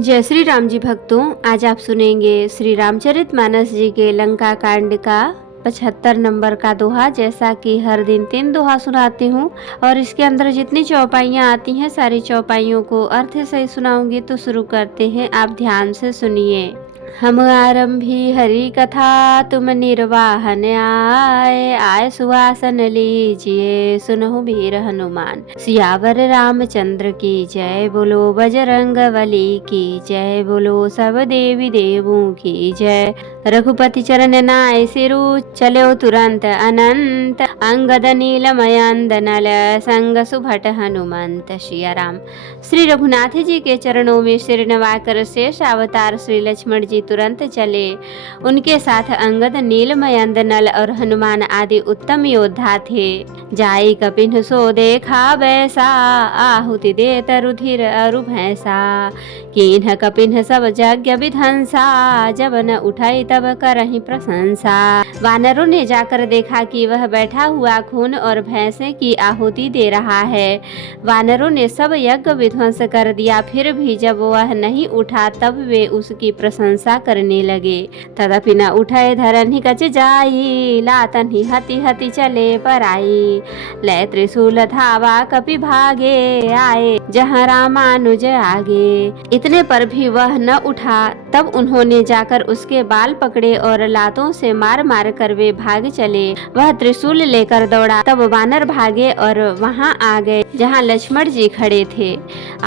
जय श्री राम जी भक्तों, आज आप सुनेंगे श्री रामचरितमानस जी के लंका कांड का 75 नंबर का दोहा। जैसा कि हर दिन 3 दोहा सुनाती हूँ और इसके अंदर जितनी चौपाइयाँ आती हैं सारी चौपाइयों को अर्थ सही सुनाऊंगी। तो शुरू करते हैं, आप ध्यान से सुनिए। हम आरंभी हरि कथा, तुम निर्वाहन आए सुहासन लीजिए, सुनहु वीर हनुमान। सियावर रामचंद्र की जय, बोलो बजरंग बली की जय, बोलो सब देवी देवों की जय। रघुपति चरण नाय सिरु, चलो तुरंत अनंत, अंगद नीलमय अंदनल, संग सुभट हनुमंत। सिया राम। श्री रघुनाथ जी के चरणों में सिर नवाकर शेष अवतार श्री लक्ष्मण जी तुरंत चले। उनके साथ अंगद, नीलमय अंदनल और हनुमान आदि उत्तम योद्धा थे। जाई कपिन सो देखा वैसा, आहुति देत रुधिर अरु भैंसा, कीन्ह कपिन सब यज्ञ विध्वंसा, जब न उठाई तब करहि प्रशंसा। वानरों ने जाकर देखा कि वह बैठा हुआ खून और भैंसे की आहुति दे रहा है। वानरों ने सब यज्ञ विध्वंस कर दिया, फिर भी जब वह नहीं उठा तब वे उसकी प्रशंसा करने लगे। तदपि न उठे धरनि कच जाई, लातनि हति हति चले पराई, लय त्रिशूल धावा कपि भागे, आए जहाँ रामानुज आगे। इतने पर भी वह न उठा, तब उन्होंने जाकर उसके बाल पकड़े और लातों से मार मार कर वे भाग चले। वह त्रिशूल लेकर दौड़ा, तब वानर भागे और वहां आ गए जहां लक्ष्मण जी खड़े थे।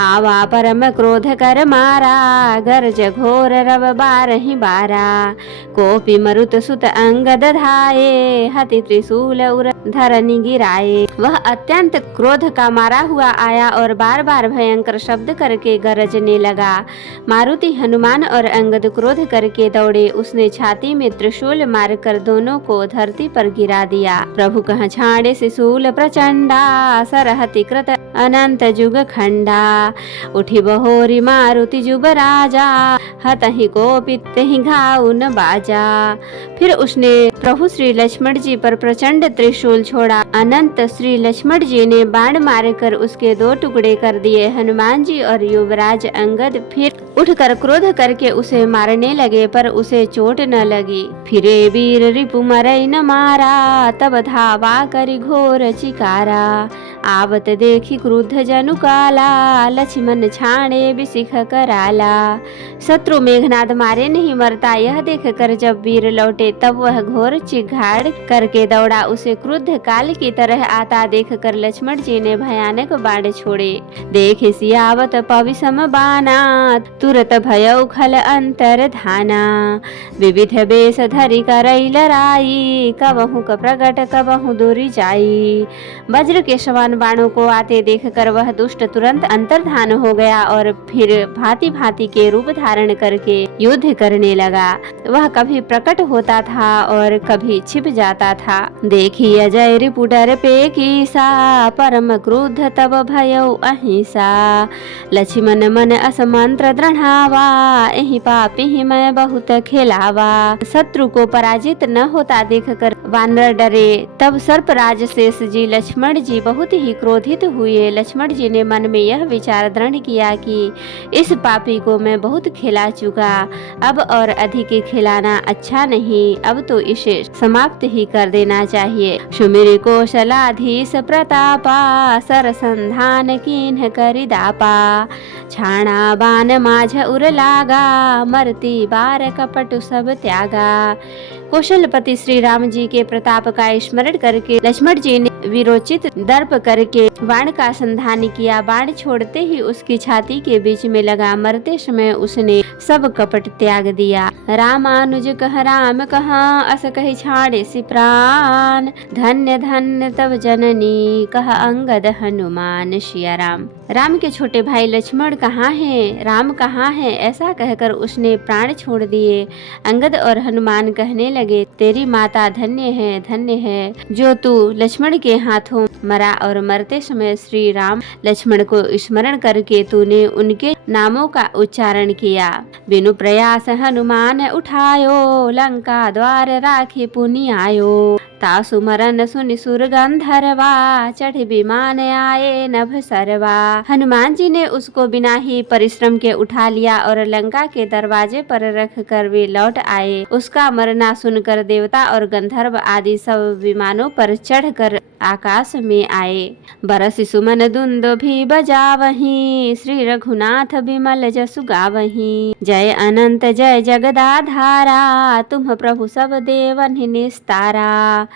आवा परम क्रोध कर मारा, गर्ज घोर रव बारहि बारा, कोपि मरुत सुत अंगद धाये, हति त्रिशूल उर धरनि गिराए। वह अत्यंत क्रोध का मारा हुआ आया और बार बार भयंकर शब्द करके गरजने लगा। मारुति, हनुमान और अंगद क्रोध करके दौड़े। उसने छाती में त्रिशूल मारकर दोनों को धरती पर गिरा दिया। प्रभु कह छाड़े शिशूल प्रचंडा, सरहति कृत अनंत जुग खंडा, उठी बहोरी मारुति जुब राजा, हतहि कोपित तेहि घाव न बाजा। फिर उसने प्रभु श्री लक्ष्मण जी पर प्रचंड त्रिशूल छोड़ा। अनंत श्री लक्ष्मण जी ने बाण मारकर उसके 2 टुकड़े कर दिए। हनुमान जी और युवराज अंगद फिर उठकर क्रोध करके उसे मारने लगे, पर उसे चोट न लगी। फिरे वीर रिपु मरई न मारा, तब धावा करि घोर चिकारा, आवत देखी क्रुद्ध जनु काला, लक्ष्मण छाणे बिसिख कराला। शत्रु मेघनाद मारे नहीं मरता, यह देखकर जब वीर लौटे तब वह घोर चिघाड़ करके दौड़ा। उसे क्रुद्ध काल की तरह आता देखकर लक्ष्मण जी ने भयानक बाण छोड़े। देखे सियावत पविसम बाना, तुरत भयउ खल अंतर धाना, विविध बेश धरि करई लराई, कबहु क प्रगट कबहु दूरी जाई। वज्र के समान बाणों को आते देखकर वह दुष्ट तुरंत अंतर्धान हो गया और फिर भांति भांति के रूप धारण करके युद्ध करने लगा। वह कभी प्रकट होता था और कभी छिप जाता था। देखी अजय रिपु डर पे कीसा, परम क्रुद्ध तब भयउ अहिंसा, लक्ष्मण मन असमंत्र दृढ़ावा, एहि पापी मैं बहुत खिलावा। शत्रु को पराजित न होता देखकर वानर डरे। तब सर्पराज शेष जी लक्ष्मण जी बहुत ही क्रोधित हुए। लक्ष्मण जी ने मन में यह विचार दृढ़ किया कि इस पापी को मैं बहुत खिला चुका, अब और अधिक खिलाना अच्छा नहीं, अब तो इसे समाप्त ही कर देना चाहिए। सुमिर कौशलाधीश प्रतापा, सरसंधान कीन्ह करि दापा, छाणा बाण माझ उर लागा, मरती बार कपट सब त्यागा। कौशलपति श्री राम जी के प्रताप का स्मरण करके लक्ष्मण जी ने वीरोचित दर्प करके बाण का संधान किया। बाण छोड़ते ही उसकी छाती के बीच में लगा। मरते समय उसने सब कपट त्याग दिया। रामानुज कह राम कहा, अस कहि छाड़े सि प्राण, धन्य धन्य तब जननी, कह अंगद हनुमान। सिया राम। राम के छोटे भाई लक्ष्मण कहाँ हैं, राम कहाँ हैं, ऐसा कहकर उसने प्राण छोड़ दिए। अंगद और हनुमान कहने लगे, तेरी माता धन्य है जो तू लक्ष्मण के हाथों मरा और मरते समय श्री राम लक्ष्मण को स्मरण करके तूने उनके नामों का उच्चारण किया। बिनु प्रयास हनुमान उठायो, लंका द्वार राखी पुनि आयो, तासु मरन सुनि सुर गंधर्वा, चढ़ विमान आए नभ सरवा। हनुमान जी ने उसको बिना ही परिश्रम के उठा लिया और लंका के दरवाजे पर रख कर वे लौट आए। उसका मरना सुनकर देवता और गंधर्व आदि सब विमानों पर चढ़कर आकाश में आए। बरसि सुमन दुंदुभि बजावहीं, श्री रघुनाथ बिमल जसु गावहीं। जय अनंत जय जगदाधारा, तुम प्रभु सब देवन ही निस्तारा।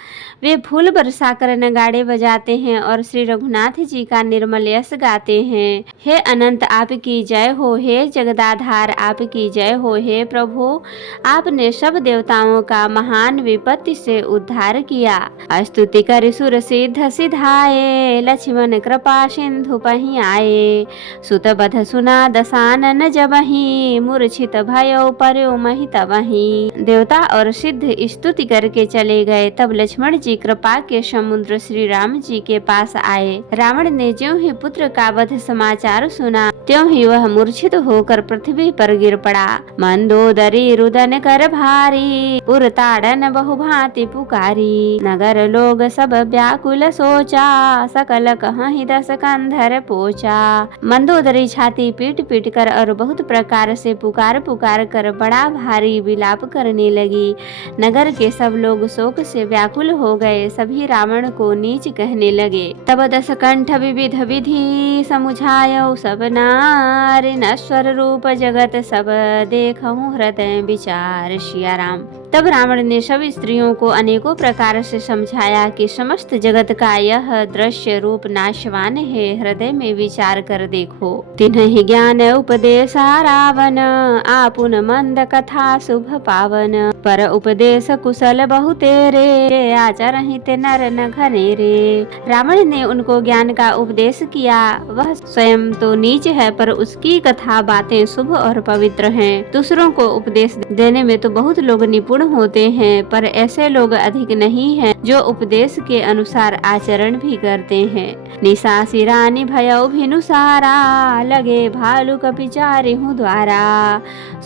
वे फूल बरसा कर नगाड़े बजाते हैं और श्री रघुनाथ जी का निर्मल यश गाते हैं। हे अनंत आपकी जय हो, हे जगदाधार आपकी जय हो। हे प्रभु, आपने सब देवताओं का महान विपत्ति से उद्धार किया। स्तुति कर सुर सिद्ध सिधाए, लक्ष्मण कृपा सिंधु पहि आए। सुत बध सुना दसानन जबहि, मूर्छित भयो पर्यो महि तबहि। देवता और सिद्ध स्तुति करके चले गए। तब लक्ष्मण जी कृपा के समुद्र श्री राम जी के पास आए। रावण ने ज्यों ही पुत्र का वध समाचार सुना, त्यों ही वह मूर्छित होकर पृथ्वी पर गिर पड़ा। मंदोदरी रुदन कर भारी, पुर ताड़न बहु भांति पुकारी। नगर लोग सब व्याकुल सोचा, सकल कहीं दस कंधर पोचा। मंदोदरी छाती पीट पीट कर और बहुत प्रकार से पुकार पुकार कर बड़ा भारी विलाप करने लगी। नगर के सब लोग शोक से व्याकुल हो गए। सभी रावण को नीच कहने लगे। तब दस कंठ विविध विधि, समुझायो सब नारी। नश्वर रूप जगत सब देखहु हृदय विचार। सिया राम। तब रावण ने सब स्त्रियों को अनेकों प्रकार से समझाया कि समस्त जगत का यह दृश्य रूप नाशवान है, हृदय में विचार कर देखो। तिन्हि ज्ञान उपदेशा रावण, आपुन मंद कथा शुभ पावन। पर उपदेश कुशल बहु तेरे, आचरहि ते नर न घनेरे। रावण ने उनको ज्ञान का उपदेश किया। वह स्वयं तो नीच है, पर उसकी कथा बातें शुभ और पवित्र हैं। दूसरों को उपदेश देने में तो बहुत लोग निपुण होते हैं, पर ऐसे लोग अधिक नहीं हैं जो उपदेश के अनुसार आचरण भी करते हैं। निशासी रानी भयउ भिनुसारा, लगे भालू कपिचारि हूँ द्वारा।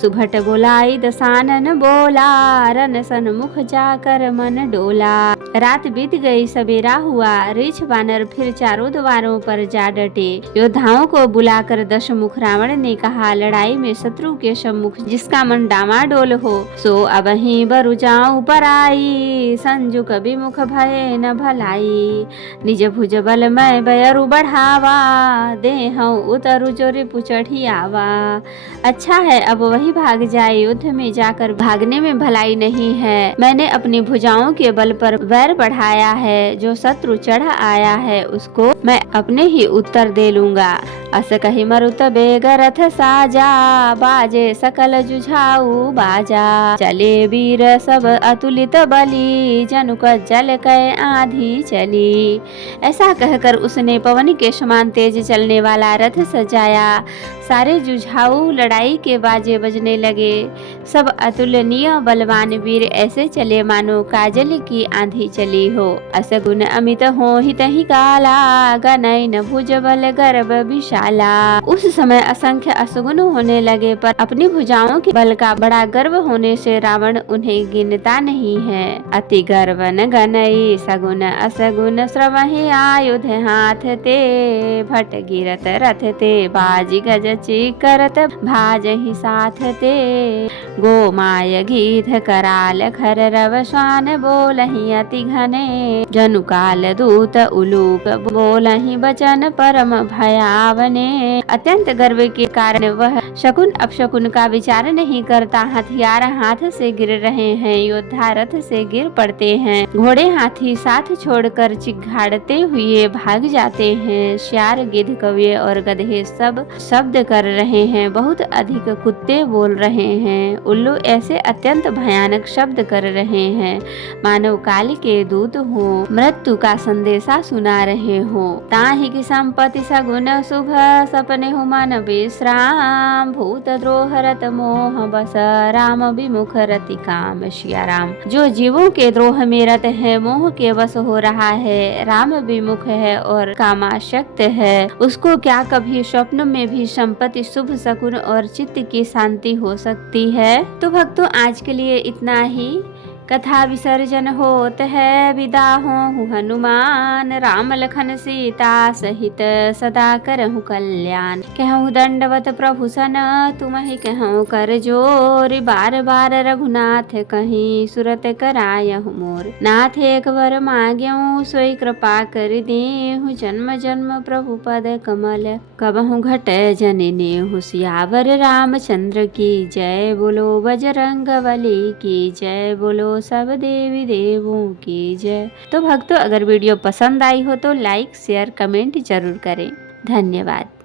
सुभट बोलाई दसानन बोला, रन सन्मुख जाकर मन डोला। रात बीत गई, सवेरा हुआ। रीछ बानर फिर चारों द्वारों पर जा डटे। योद्धाओं को बुलाकर दशमुख रावण ने कहा, लड़ाई में शत्रु के सम्मुख जिसका मन डामाडोल हो, सो अबहि बरु जाऊं पराई। संजु कवि मुख भय न भलाई, निज भुज बल मैं बयरु बढ़ावा। देहऊं उतरु जो रिपु चढ़ियावा। अच्छा है, अब वही भाग जाए। युद्ध में जाकर भागने में भलाई नहीं है। मैंने अपनी भुजाओं के बल पर वैर बढ़ाया है। जो शत्रु चढ़ आया है उसको मैं अपने ही उत्तर दे लूंगा। अस कहि मरुत बेग रथ साजा, बाजे सकल जुझाऊ बाजा। चले वीर सब अतुलित बली, जनु जल कै आंधी चली। ऐसा कहकर उसने पवन के समान तेज चलने वाला रथ सजाया। सारे जुझाऊ लड़ाई के बाजे बजने लगे। सब अतुलनीय बलवान वीर ऐसे चले मानो काजल की आंधी चली हो। असगुन अमित हो हितहि काला, गनय न भुज बल गर्भ विशाला। उस समय असंख्य असगुन होने लगे, पर अपनी भुजाओं के बल का बड़ा गर्व होने से रावण उन्हें गिनता नहीं है। अति गर्व न गनई, सगुन असगुन श्रवहि आयुध हाथ ते। भट गिरत रथ ते, बाजी गज करत भाजहि साथ ते। गो माय गीत कराल खर रव स्वान, बोलहि अति घने। जनु काल दूत उलूक, बोलहि बचन परम भयावने। अत्यंत गर्व के कारण वह शकुन अपशकुन का विचार नहीं करता। हथियार हाथ से गिर रहे हैं, योद्धा रथ से गिर पड़ते हैं। घोड़े हाथी साथ छोड़कर चिघाड़ते हुए भाग जाते हैं। श्यार गिद्ध कौवे और गधे सब शब्द कर रहे हैं। बहुत अधिक कुत्ते बोल रहे हैं। उल्लू ऐसे अत्यंत भयानक शब्द कर रहे हैं मानव काल के दूत हो, मृत्यु का संदेशा सुना रहे हो। ताहि की संपत्ति सगुन शुभ, सपने हो मन विश्राम। भूत द्रोह रत मोह बस, राम विमुख रति काम। सिया राम। जो जीवों के द्रोह में रत है, मोह के वश हो रहा है, राम विमुख है और कामाशक्त है, उसको क्या कभी स्वप्न में भी संपत्ति, शुभ शकुन और चित्त की शांति हो सकती है। तो भक्तों, आज के लिए इतना ही। कथा विसर्जन होत है विदा हों हनुमान, राम लखन सीता सहित सदा करहु कल्याण। कहूँ दंडवत प्रभु सन तुम्हि कहूँ कर जोर, बार बार रघुनाथ कहीं सुरत करायहु मोर। नाथ एक वर मांग्यऊ सोई कृपा कर देहु, जन्म जन्म प्रभु पद कमल कबहु घट जननी। सियावर रामचंद्र की जय, बोलो बजरंग बली की जय, बोलो सब देवी देवों की जय। तो भक्तों, अगर वीडियो पसंद आई हो तो लाइक शेयर कमेंट जरूर करें। धन्यवाद।